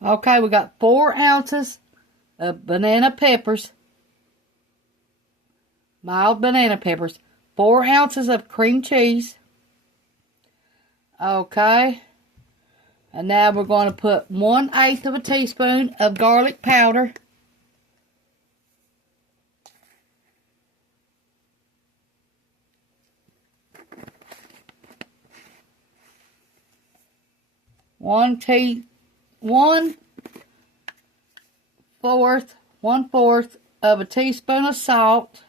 Okay, we got 4 ounces of banana peppers. Mild banana peppers. 4 ounces of cream cheese. Okay. And now we're going to put 1/8 of a teaspoon of garlic powder. One fourth of a teaspoon of salt.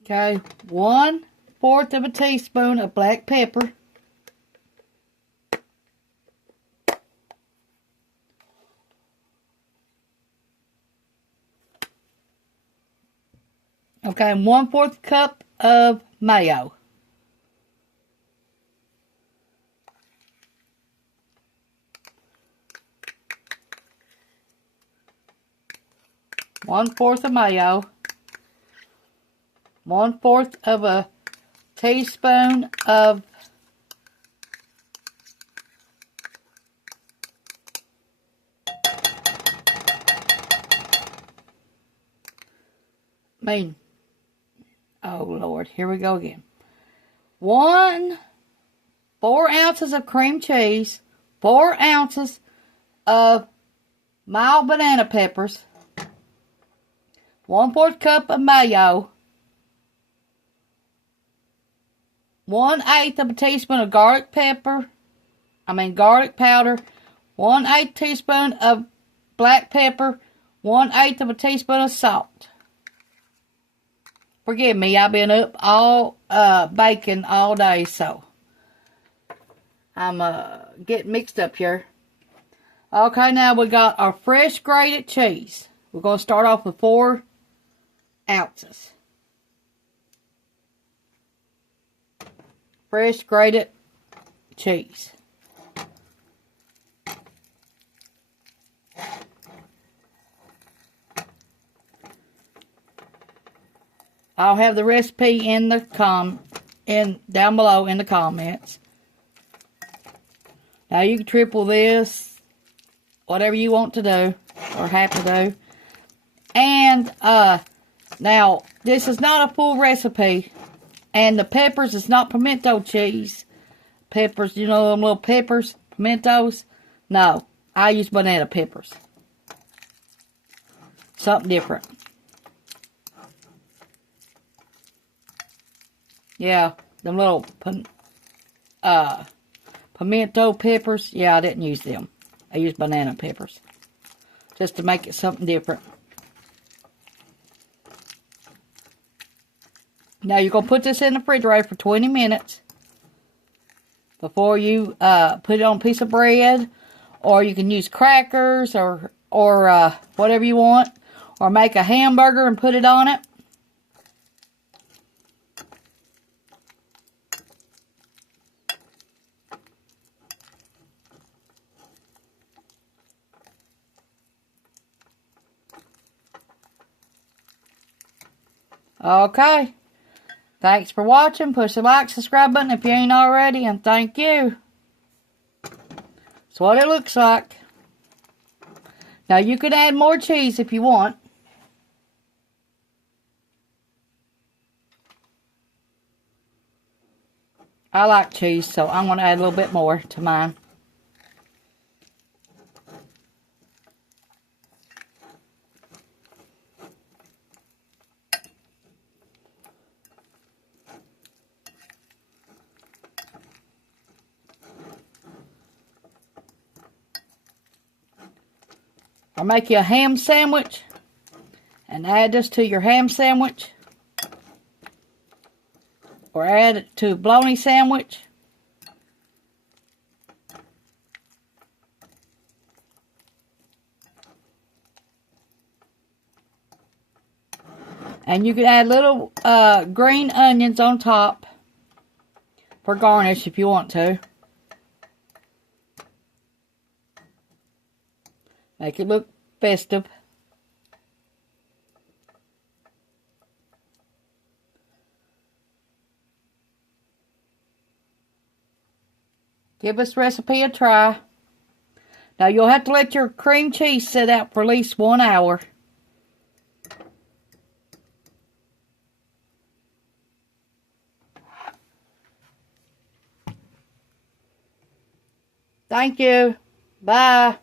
Okay, 1/4 of a teaspoon of black pepper. Okay, and 1/4 cup of mayo. One-fourth of mayo. 1/4 of a teaspoon of oh Lord, here we go again. 4 ounces of cream cheese, 4 ounces of mild banana peppers, 1/4 cup of mayo, 1/8 of a teaspoon of garlic powder, 1/8 teaspoon of black pepper, 1/8 of a teaspoon of salt. Forgive me, I've been up all baking all day, so I'm getting mixed up here. Okay, now we got our fresh grated cheese. We're going to start off with 4 ounces. Fresh grated cheese. I'll have the recipe in the down below in the comments. Now you can triple this, whatever you want to do or have to do. And now this is not a full recipe, and the peppers is not pimento cheese. Peppers, you know them little peppers, pimentos. No, I use banana peppers. Something different. Yeah, them little pimento peppers. Yeah, I didn't use them. I used banana peppers. Just to make it something different. Now you're going to put this in the refrigerator for 20 minutes. Before you put it on a piece of bread. Or you can use crackers or whatever you want. Or make a hamburger and put it on it. Okay. Thanks for watching. Push the like, subscribe button if you ain't already. And thank you. That's what it looks like. Now you can add more cheese if you want. I like cheese, so I'm going to add a little bit more to mine. Or make you a ham sandwich and add this to your ham sandwich. Or add it to a bologna sandwich. And you can add little green onions on top for garnish if you want to. Make it look festive. Give this recipe a try. Now, you'll have to let your cream cheese sit out for at least 1 hour. Thank you. Bye.